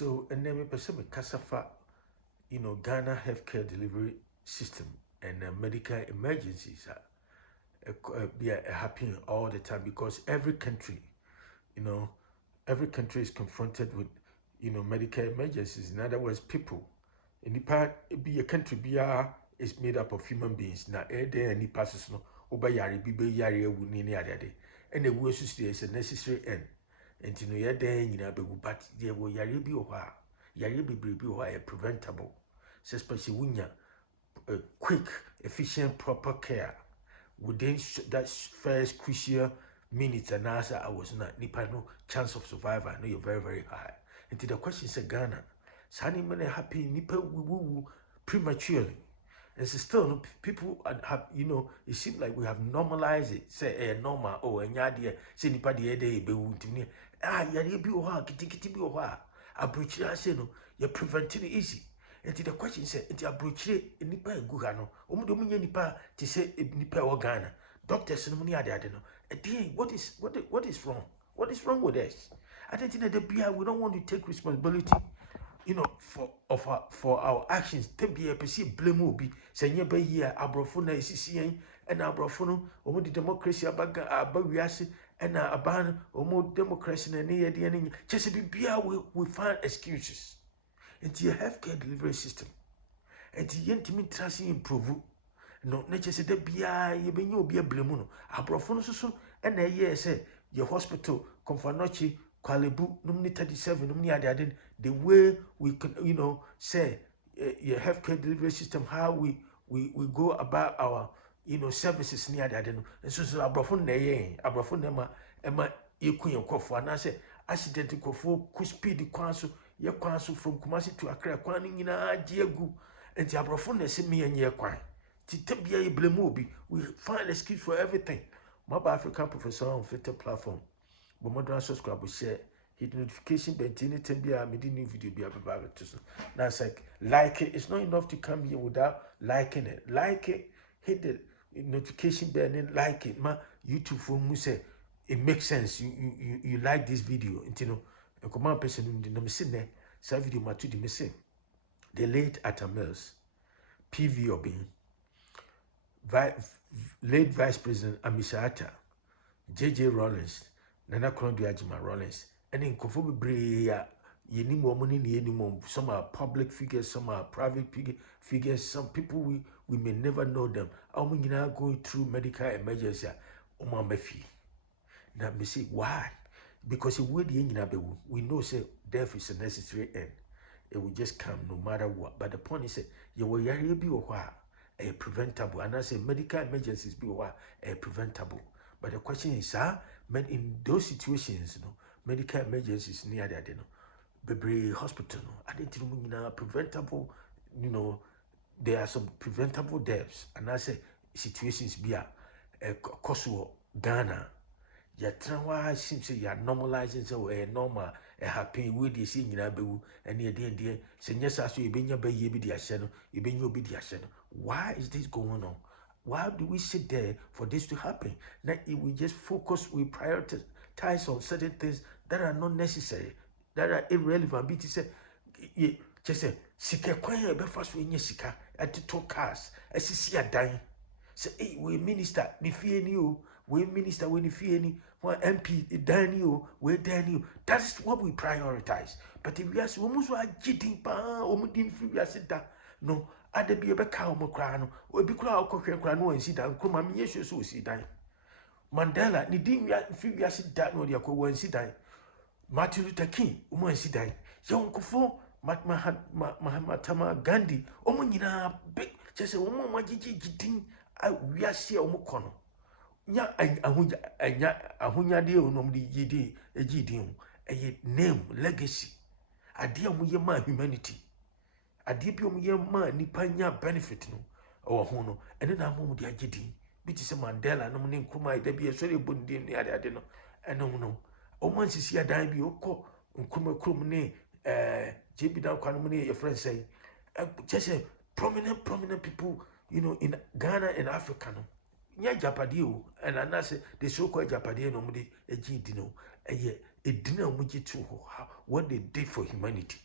So, and then we person Kasafa, Ghana healthcare delivery system and medical emergencies be happening all the time because you know, every country is confronted with, medical emergencies. In other words, people. In the part, be a country is made up of human beings. Now, there any passes no, oba yari bibe yari ewu ni other day, and the worst is a necessary end. And but there will yari bi oha, yari bi preventable. So especially when you quick, efficient, proper care within that first crucial minutes and answer, I was not nipa no chance of survival. I know you're very, very high. And to the question is Ghana, Sani many happy nipa woo prematurely. And so still no people have, it seems like we have normalized it. Say normal and yadia, say nipa the day be wounding. Yadi be oha, kitty be oha. I breach I say no, you're preventing it easy. And the question said, "It's a brochure in Nipa Gugano, Omudomia Nipa to say Nipa or Ghana. Doctors and money, I don't know. What is wrong? What is wrong with us? I don't think that the BI we don't want to take responsibility, for our actions. Then be a perceived blame will be saying, yeah, by here, Abrofuna is CCN and Abrofono, or the democracy about Abawiasi and Aban, or more democracy and near the enemy. Just be we find excuses. Into your healthcare delivery system. And the intimate trust improve. No, nature said that you be you be a blemuno. Abrofono so and a year say your hospital, Confanochi, Qualibu, Numni 37, Numni Adadin, the way we can, say your healthcare delivery system, how we go about our services near that. And so Abrofon ne Abrofon Emma Equin Kofu, and I say accident Kofu, could speed the council. Your council from Kumasi to Accra, Kwaning in a Diegu, and the Abrofone send me and your quine. Titibia Blemobi, we find excuse for everything. My African professor on Twitter platform, but modern subscribe will share hit notification, but anything be a new video be about to. Now it's like it. It's not enough to come here without liking it. Like it, hit the notification bell and like it. My YouTube phone will say it makes sense. You like this video, a command person in the missing there, video ma to the missing. The late Atta Mills, PV Obeng, late Vice President Amissah Arthur, Rawlings, Nana Agyeman Rawlings, and in Kofobi Brea, some are public figures, some are private figures, some people we may never know them. I'm going through medical emergency. Now, me say, why? Because we know say death is a necessary end. It will just come no matter what. But the point is that you will be a preventable, and I say medical emergencies be a preventable. But the question is, in those situations, medical emergencies near that, Bebre hospital, I didn't preventable, there are some preventable deaths, and I say situations be a Kosovo, Ghana. Why seems to you're normalizing so a normal a happy with the singing abu and near dear say yes as you been your baby the channel, you been your be channel. Why is this going on? Why do we sit there for this to happen? Now we just focus, we prioritize on certain things that are not necessary, that are irrelevant. BT said just say Sika quiet breakfast when you sika at the two cars as you see a dying. Say hey we minister ni fear you. We minister when you fear any one MP Daniel, we Daniel. That's what we prioritize. But if we are almost like cheating, no, I'd be a cow mocrano, or be crowd crano and sit down, come on, yes, you so sit down. Mandela, Nidim Fibia sit down or your co and sit down. Martin Luther King, woman sit down. Young Kofo, Mahatma Gandhi, Omunina, big, just a woman, my gitting, we are see Omokono. Nya ahonya de onom de yidi egidi eye name legacy ade amuye ma humanity ade bi omuye ma nipa nya benefit no o ho no ene na amu de agidi bi ti se Mandela no ne nkruma ida bi esore bondi ne ade no ene no o man sisi adan bi okọ nkruma krom ne JB dan kwano ne your friend say just prominent people in Ghana and Africa no nya japadio and anase the so-called japadio no mudi ejidino eye edina muji to what they did for humanity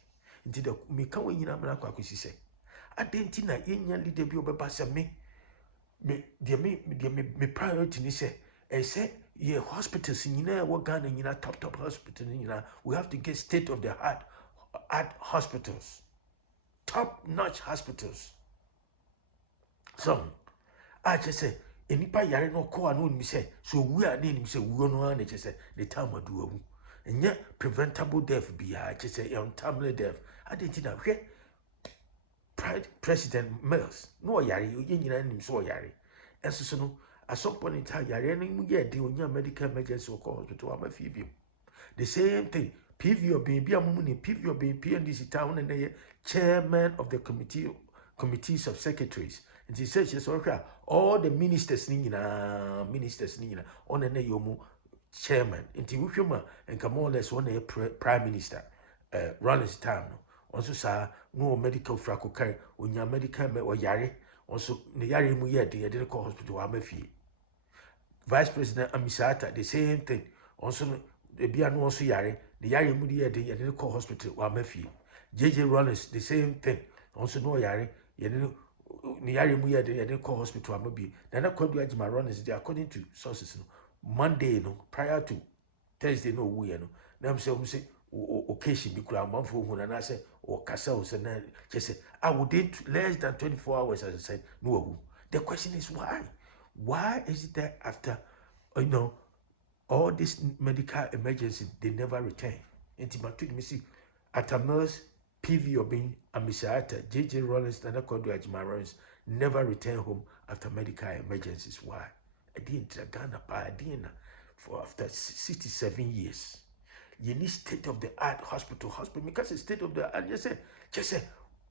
nti da me ka we nyina mra kwa kwesi se adenti na yenya leader bi obeba se me priority ni se say yeah hospitals nyina we Ghana nyina top hospital nyina we have to get state of the art hospitals, top notch hospitals. So I just say enipa yare no ko anu ni say so we are ni say we no na just say the time adu awu enye preventable death bia just say untimely death adenti na hwe President Mills no yare ye nyina nim so yare enso so no at some point in time yare no mu ye de onya medical emergency or hospital ama fi bi the same thing PV or baby amumu ni PV or baby PNDC town and the chairman of the committees of secretaries. And he says yes, all the ministers nina on a yomu chairman. And he wufuma and come more or less on a prime minister Rawlings town. Also sa no medical frako carry on your medical or yare. Also the yare mu ye de didn't call hospital amafi. Vice President Amissah Arthur the same thing. Also the bia no also yare. The yare mu ye de didn't call hospital amafi. Agyeman Rawlings the same thing. Also no yare. Ni yare mu ye de call hospital amabi. Nana kwadu Agyeman Rawlings they according to sources no Monday no prior to Thursday no we no. Na say occasion bi kura manfo hu na say o kasa o say na just say I would less than 24 hours as I said no. The question is why is it that after all this medical emergency they never return? Intimate me see Atta Mills, PV Obeng, Amissah Arthur, Rawlings Never, Agyeman Rawlings never return home after medical emergencies. Why? I didn't Ghana pa for after 67 years. You need state of the art hospital because it's state of the art. Just say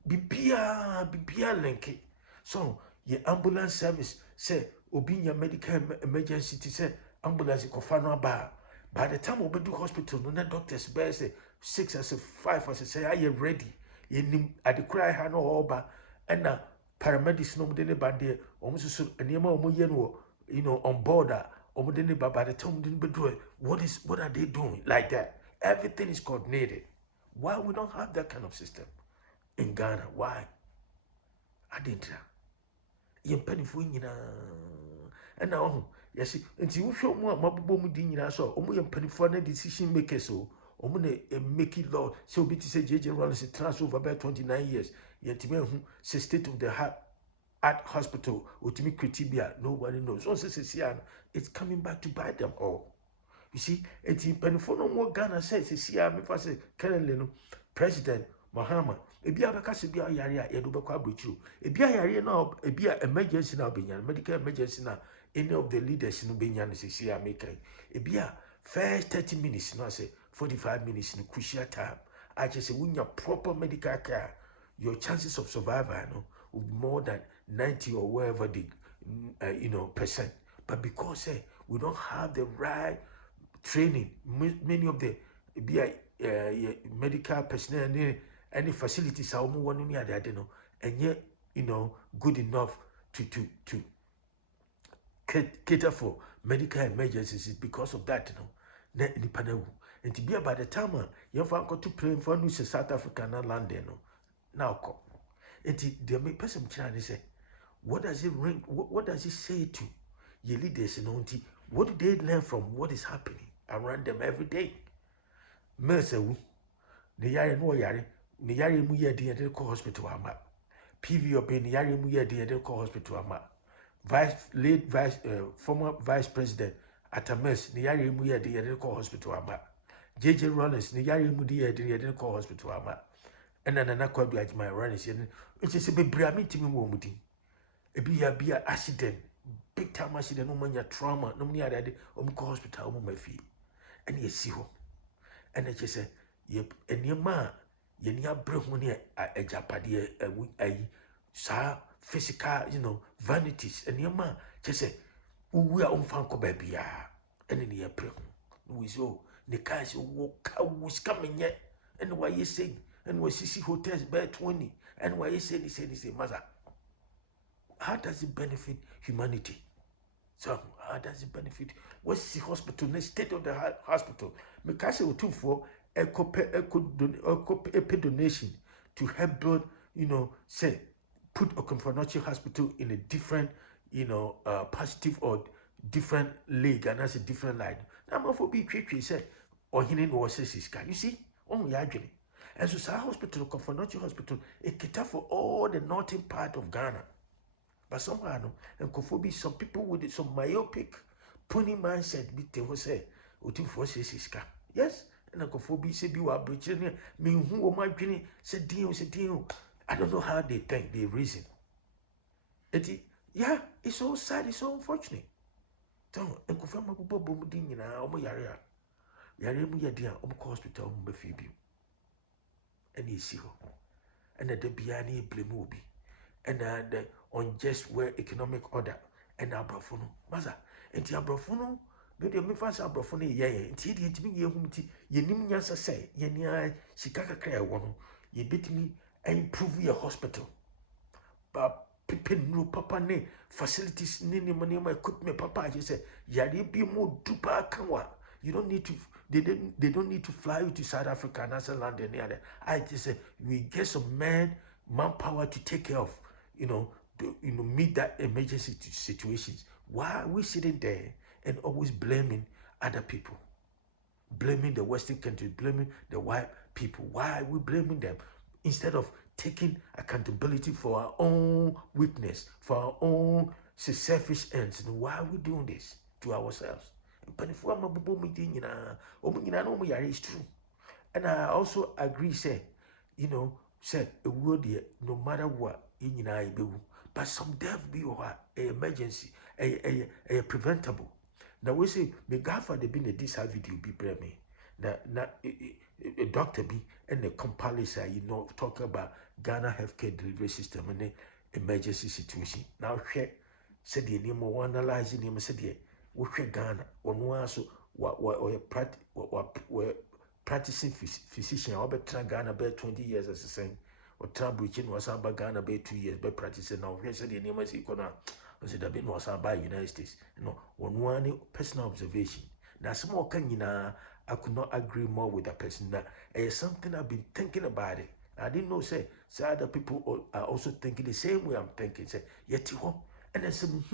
bibia link. So your ambulance service say obinya medical emergency to say ambulance kofano ba. By the time we do hospital, no doctors say 6 as 5 as say are you ready? You at the cry hano oba and paramedics no de ba there almost so anima on board by the time what are they doing like that? Everything is coordinated. Why we don't have that kind of system in Ghana? Why? I didn't know. Penny for and now yes, until you show more mobile dinner so penny for decision makers so make it law so be to say JJ Rawlings transfer over about 29 years. Yet say state of the art hospital ultimate criteria nobody knows. Once it's coming back to bite them all. You see, it's in penifo no more Ghana says me for say currently no President Mahama ebia bekase bia yare a yedo bekwa abrochiro ebia yare na ebia emergency na obenyan medical emergency na any of the leaders no benyan say make ebia first 30 minutes no say 45 minutes no crucial time. I just say when you proper medical care your chances of survival no will be more than 90 or whatever the percent. But because we don't have the right training, many of the medical personnel any facilities are more one and yet good enough to cater for medical emergencies. Because of that and to be by the time you have to play for New South Africa and London now come and the person say what does it ring? What does it say to your leaders? What do they learn from what is happening around them every day? Mercewu, the yare no yare, the yare mu ye de call hospital ama. PV Obeng the yare mu ye de call hospital ama. Former Vice President Atta Mills the yare mu ye de call hospital ama. Agyeman Rawlings the yare mu de call hospital ama. And then another Agyeman Rawlings it's just a baby timi wo mudi. Be a accident, big time accident, no mania trauma, no many other call hospital fi. And you see ho. And I just say, yep, and your ma, ye near brehuni a japadi sa physical, vanities, and your ma just say, we are on fanco baby, and in the April. We so the guys was coming yet, and why you saying, and why CC hotels bear 20, and why you say, mother. How does it benefit humanity? So how does it benefit? What's the hospital? The state of the hospital. Because we took for a donation. to help build, say, put Okomfonochi Hospital in a different, positive or different league, and that's a different line. Now, for be quick, said, or he didn't was his guy. You see, only actually. And so, our hospital, Okomfonochi Hospital, it cater for all the northern part of Ghana. But somehow, no, and could be some people with some myopic, pony mindset, be they will say, Utim for his guy. Yes, and I could be say, you are breaching me who am I dreaming? Said deal. I don't know how they think, they reason. Yeah, it's so sad, it's so unfortunate. Don't and confirm my boom ding in our yarea. Yaremu yadia, hospital, Mbafibi. And you see, and the Biani Blemobi, and the unjust where economic order, and Abrafono, Maza, and the Abrafono. Maybe me fans Abrafono, and Tiddy to me, ye nim yasa say, ye near Shikaka Cray one, ye bit me and improve your hospital. But Pippin no papa ne facilities nini money my equipment papa you say yari be more dupa kanwa. You don't need to they don't need to fly you to South Africa and that's a land near there. I just say we get some manpower to take care of, meet that emergency situations. Why are we sitting there and always blaming other people? Blaming the Western countries, blaming the white people. Why are we blaming them? Instead of taking accountability for our own weakness, for our own selfish ends. And why are we doing this to ourselves? It's true. And I also agree, say, say a word here, no matter what, but some death be a emergency, a preventable. Now we say, may God for the being a decent video be brave me. Now, a doctor be and the compilation, talk about Ghana healthcare delivery system and the emergency situation. Now, said the name of analyzing him, said, we Ghana, one was practicing physician, or better Ghana by 20 years as a saying, or Trump was about Ghana by 2 years by practicing. Now, here said the name is Icona, was it a bit was by United States. One personal observation. Now, some more can I could not agree more with that person. That is something I've been thinking about it. I didn't know, say other people are also thinking the same way I'm thinking. Say, yet you and then some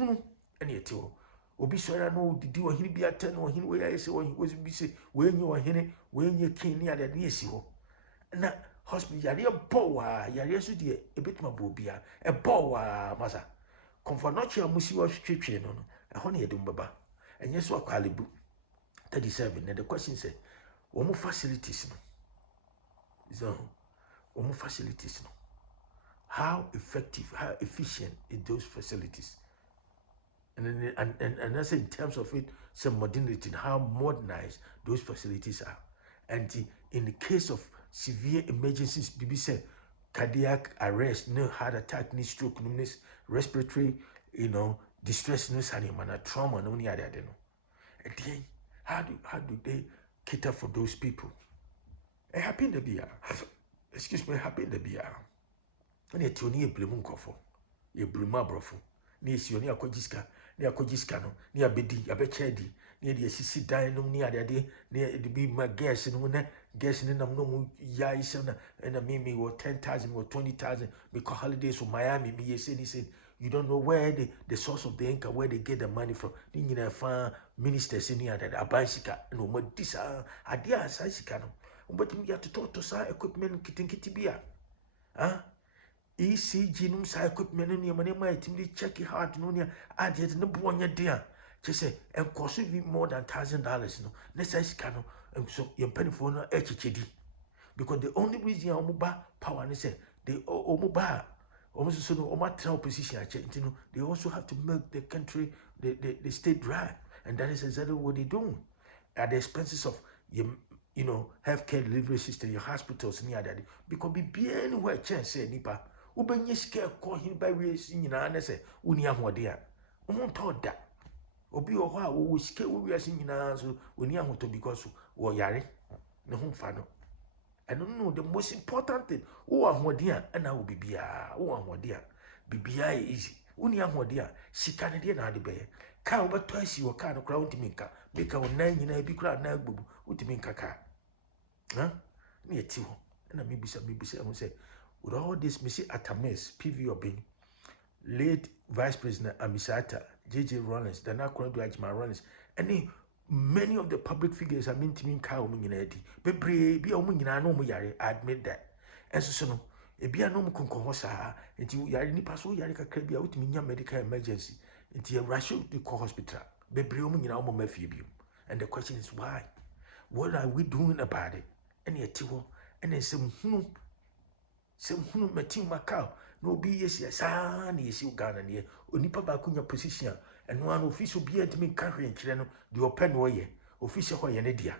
and yet you. Obi so I know did you he be attend or he way I say when he was be say when you are here, when you came near the yes you. Na hospital yare bowa yare so de a bit my bobia a bowa masa. Comfortnochi amusi wa twetwe no no. Ehon ye dum baba. Enye so akwalebu 37. And the question said, "Omo facilities no? So, omo facilities no? How effective, how efficient is those facilities? And that's in terms of it, some modernity, how modernized those facilities are. And in the case of severe emergencies, BB said, cardiac arrest, no heart attack, no stroke, no respiratory, distress, no trauma, no other. And then, how do they cater for those people? It happened to be happened to be and it's only a blame for a brima brofo. Near Sionia Kojiska, near Kojiscano, near Bedi, Abechedi, near the Sissi Dinum, near the day, near the be my guess and when guessing in a no yaison and a mimi or 10,000 or 20,000 because holidays from Miami, me said, you don't know where the source of the income, where they get the money from. Then you find ministers in here that are bicycle, no more this idea as I can. But you have to talk to some equipment kitty beer. ECG no sa equipment no money might check it hard no near added no one dear. She say and cost you more than $1,000 no. Next cano and so your penny for no HHD. Because the only reason Omuba power and say they Omuba almost so no matter position they also have to make the country the state dry. And that is exactly what they do. At the expenses of your healthcare delivery system, your hospitals near that. Because be anywhere chance say nipa Obeng scare call him by ways in an say, Unia Modia. Told that. Obi or how we scare we are singing answer when you to because or yari. No home fano. I don't know the most important thing. Who are Modia and I will be Bia. Who are Modia? Bibia easy. Unia Modia. She can't get the bear. Cow but twice you kind of crown to minka. Make our 9 in a big crowd now, Utiminka. Huh? Near two. And I maybe some say. With all this, Missy Atta Mills, PV Obeng, late Vice President Amissah Arthur, Rawlings, the now current Agyeman Rawlings, and many of the public figures I mean to me cow minati. Bebre be a woman no yare, I admit that. And so a be a no concohosa, until yari ni paso yarika crabby out me medical emergency, until a rush to the hospital. Bebre woman in our mephibium. And the question is why? What are we doing about it? And yet, and then some Matin Macau, no be yes, yes, you Ghana near, Onipa Bakunya position, and one official be at me carrying Chileno, the open way, official Hoyanedia.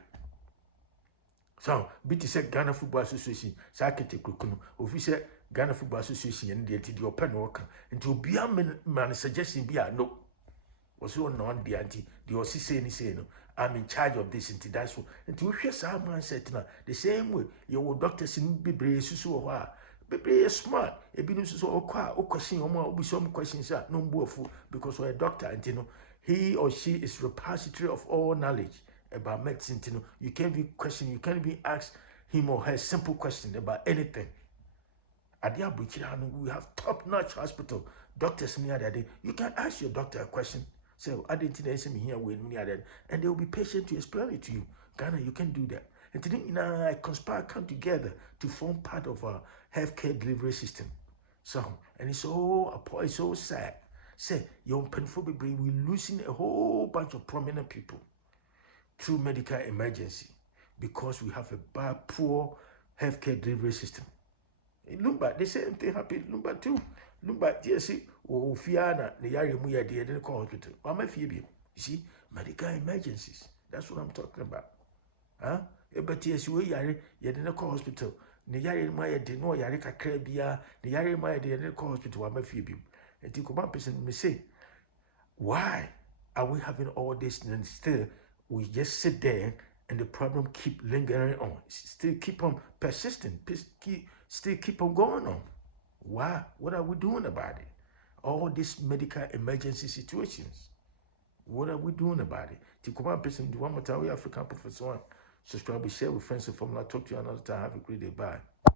So, BT said Ghana Football Association, Sakete Kukuno, official Ghana Football Association, and the open worker, and to be a man suggesting be a no. Was so non the auntie, the Ossi say no. I'm in charge of this into that's what. And to hear some man said the same way, your doctors in Bibre so Bibre is smart. A business so or question or be some questions no more because we're a doctor and you know he or she is repository of all knowledge about medicine. You know, you can't be questioning, you can't be asked him or her simple question about anything. At the we have top-notch hospital doctors near that day. You can ask your doctor a question. Say, I didn't see me here when me and they will be patient to explain it to you. Ghana, you can do that. And today, I conspire come together to form part of our healthcare delivery system. So, and it's so sad. Say, young painful baby, we're losing a whole bunch of prominent people through medical emergency because we have a bad, poor healthcare delivery system. In Lumba, the same thing happened. Lumba too. Lumba, JC, or Fiana, the Yari Muya, the Eden hospital. I'm a Phoebe. You see, medical emergencies. That's what I'm talking about. Huh? But yes, we Yari, Yadena hospital. The Yari Maya did no Yarika Krabia, the Yari Maya, the Eden hospital. I'm a Phoebe. And to come up and me say, why are we having all this and still we just sit there and the problem keep lingering on? Still keep on persisting. Still keep on going on. Why? What are we doing about it? All these medical emergency situations. What are we doing about it? To come up and do one more time, we African Professor. Subscribe, share with friends and family. I'll talk to you another time. Have a great day. Bye.